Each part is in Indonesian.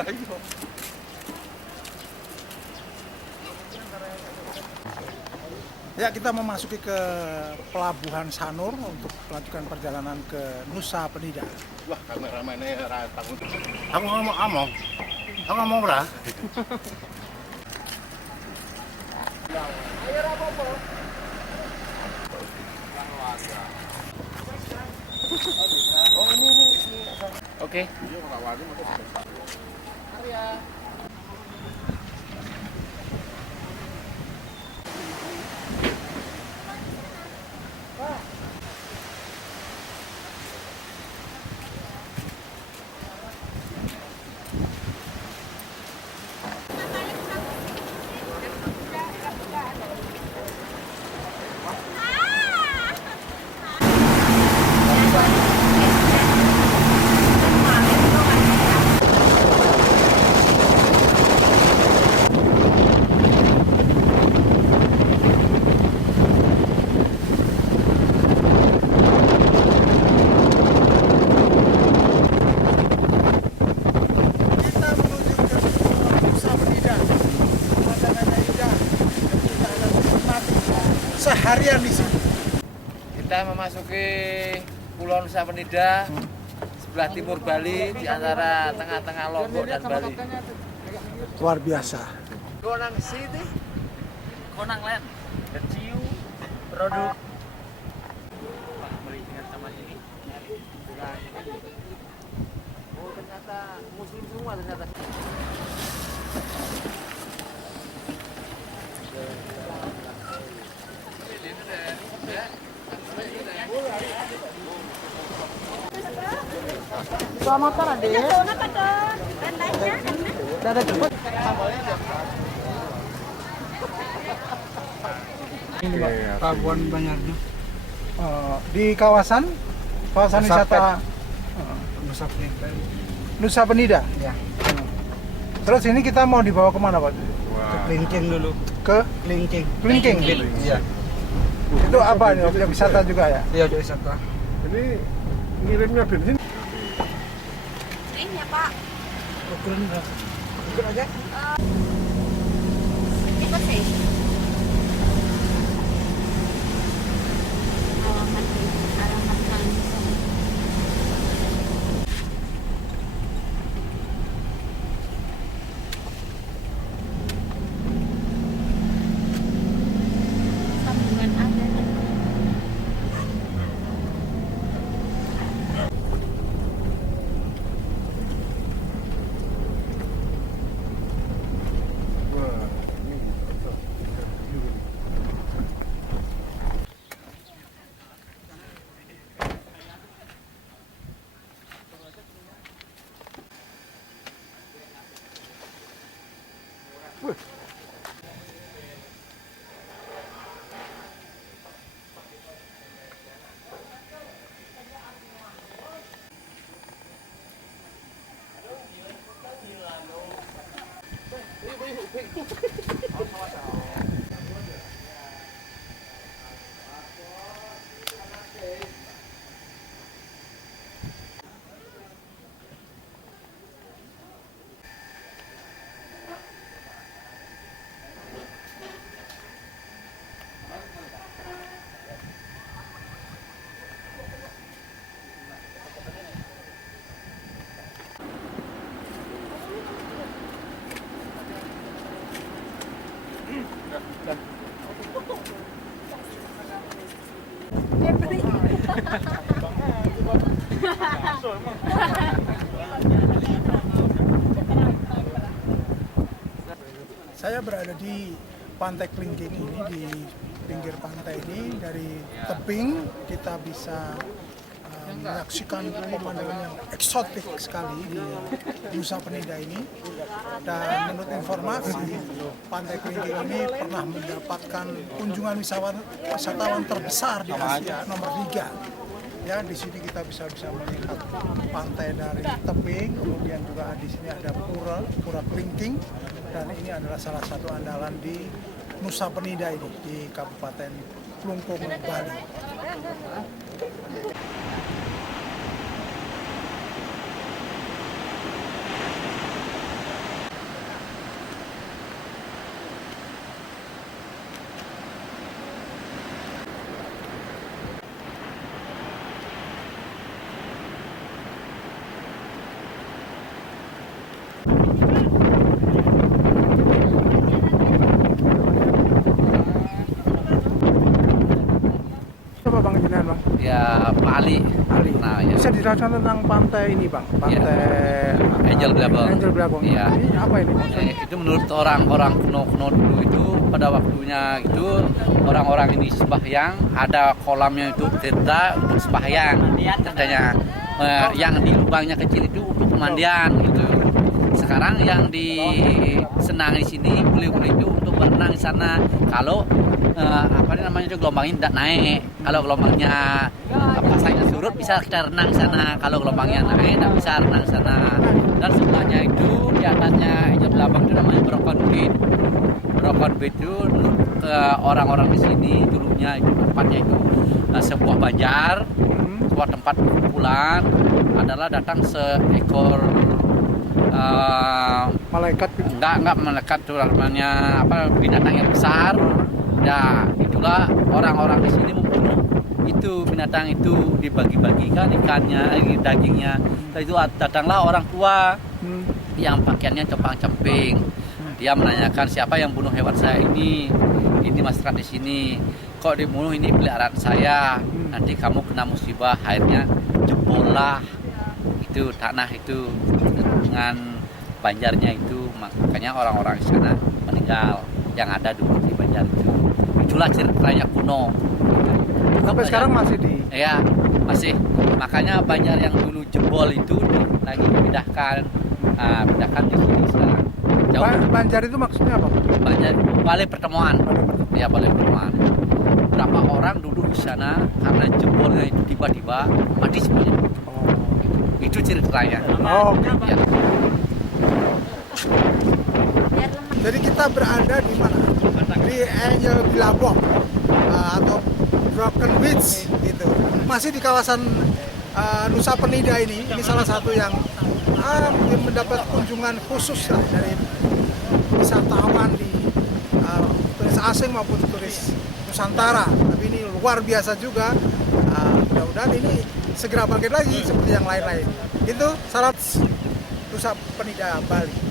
Ya, kita memasuki ke Pelabuhan Sanur untuk melanjutkan perjalanan ke Nusa Penida. Wah, kameramennya takut. Aku ngomong, aku ngomong ora. Oke. Kita menuju ke Nusa Penida. Pemandangannya indah. Kita akan menikmati seharian di sini. Kita memasuki Pulau Nusa Penida, sebelah timur Bali, di antara tengah-tengah Lombok dan Bali. Luar biasa. Konang City, Konang Land, dan Ciu produk. Wah, melihat sama sini. Oh, ternyata Muslim semua ternyata. Motor ada ya? Ada cepet. Pelabuhan Banyarjo. Di kawasan wisata Nusa Penida. Nusa Penida. Ya. Terus ini kita mau dibawa kemana, Pak? Ke Klingking dulu. Ke Klingking. Klingking. Iya. Itu apa nih? Objek wisata juga ya? Iya, objek wisata. Ini ngirimnya bensin. Ini ya Pak. Ukuran berapa? Ikut aja. Ikut sih. Alamat kami. Sambungan ada. Saya berada di Pantai Klingking ini, di pinggir pantai ini. Dari tebing kita bisa menyaksikan pemandangan yang eksotik sekali di Nusa Penida ini. Dan menurut informasi, Pantai Klingking ini pernah mendapatkan kunjungan wisatawan terbesar di Asia, nomor 3. Ya, di sini kita bisa melihat pantai dari tebing, kemudian juga di sini ada pura Klingking, dan ini adalah salah satu andalan di Nusa Penida ini di Kabupaten Klungkung, Bali. Siapa Bang jenengan Bang? Ya Pak Ali. Ali. Nah, ya. Bisa dijelaskan tentang pantai ini Bang? Pantai Angel Blabong. Angel Blabong. Iya. Ini apa ini maksudnya? Itu menurut orang-orang kuno dulu itu pada waktunya itu orang-orang ini sembahyang, ada kolamnya itu tenda untuk sembahyang, tendanya yang di lubangnya kecil itu untuk pemandian gitu. Sekarang yang disenangi sini boleh-boleh itu untuk berenang di sana. Kalau apa namanya itu gelombangnya tidak naik. Kalau gelombangnya pasangnya surut bisa kita renang di sana. Kalau gelombangnya naik tidak bisa renang di sana. Dan sebelahnya itu di atasnya Angel Blabong itu namanya Broken Beach. Broken Beach itu orang-orang di sini dulunya itu tempatnya itu sebuah banjar, sebuah tempat kumpulan adalah datang seekor Malaikat. enggak melekat itu namanya apa binatang yang besar. Ya itulah orang-orang di sini membunuh itu binatang itu, dibagi-bagikan ikannya, dagingnya. Dan itu datanglah orang tua yang pakaiannya compang-camping. Dia menanyakan siapa yang bunuh hewan saya ini masyarakat di sini. Kok dibunuh, ini peliharaan saya. Nanti kamu kena musibah. Akhirnya jebollah itu tanah itu dengan banjarnya itu, makanya orang-orang di sana meninggal yang ada dulu di banjar itu. Itulah ceritanya kuno. Sampai sekarang masih di. Ya masih. Makanya banjar yang dulu jebol itu lagi pindahkan di sini sekarang. Jauh. Banjar itu maksudnya apa? Banjar balai pertemuan. Ya balai pertemuan. Berapa orang duduk di sana karena jebolnya itu tiba-tiba mati semuanya. Itu ceritanya. Oh. Ya. Jadi kita berada di mana? Di Angel Blabong atau Broken Beach gitu. Masih di kawasan Nusa Penida ini salah satu yang mungkin mendapat kunjungan khusus lah dari wisatawan di turis asing maupun turis Nusantara. Tapi ini luar biasa juga. Mudah-mudahan ini segera bangkit lagi seperti yang lain-lain. Itu syarat Nusa Penida Bali.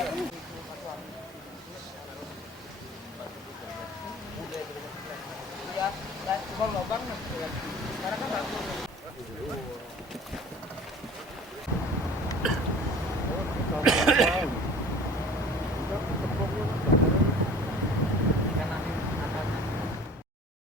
Ya, cuma lubang sekarang kan bagus.